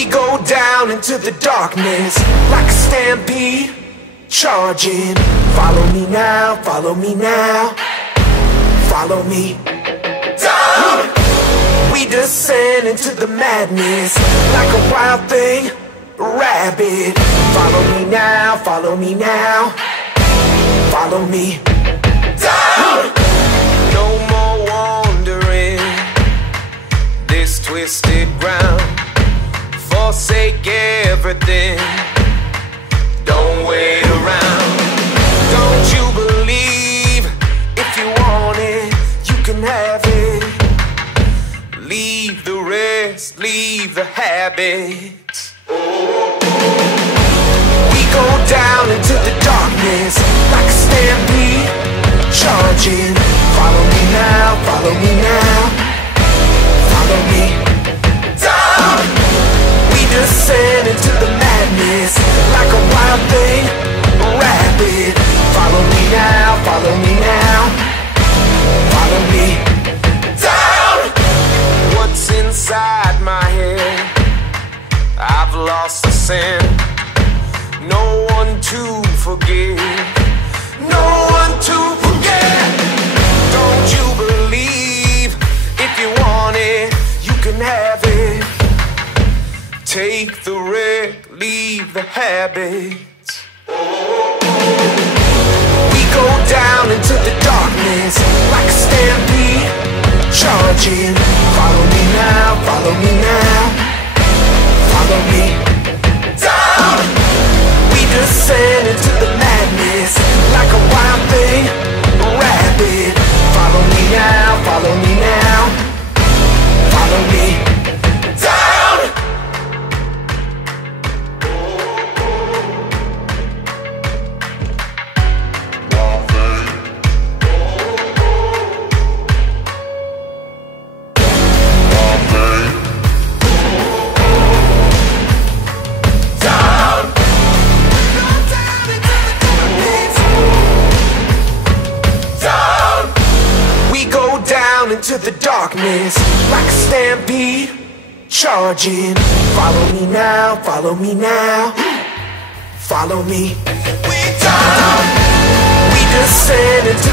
We go down into the darkness like a stampede, charging. Follow me now, follow me now, follow me. Down! We descend into the madness like a wild thing, rabid. Follow me now, follow me now, follow me. Down! No more wandering this twisted ground. Forsake everything, don't wait around. Don't you believe, if you want it, you can have it. Leave the rest, leave the habits. We go down into the darkness like a stampede, charging. Follow me now, follow me now, follow me. Down! We descend into the madness like a wild thing, rabid. Follow me now, follow me now, follow me. Down! What's inside my head? I've lost the sin. No one to forgive, no one to forget. Don't you believe, if you want it, you can have it. Take the wreck, leave the habits. We go down into the darkness like a stampede, charging. Follow me now, follow me now, follow me. Down! We descend into the madness like a wild thing, rabid. Follow me now, follow me now, follow me. Down! Into the darkness like a stampede, charging. Follow me now, follow me now, follow me. We down, we descend into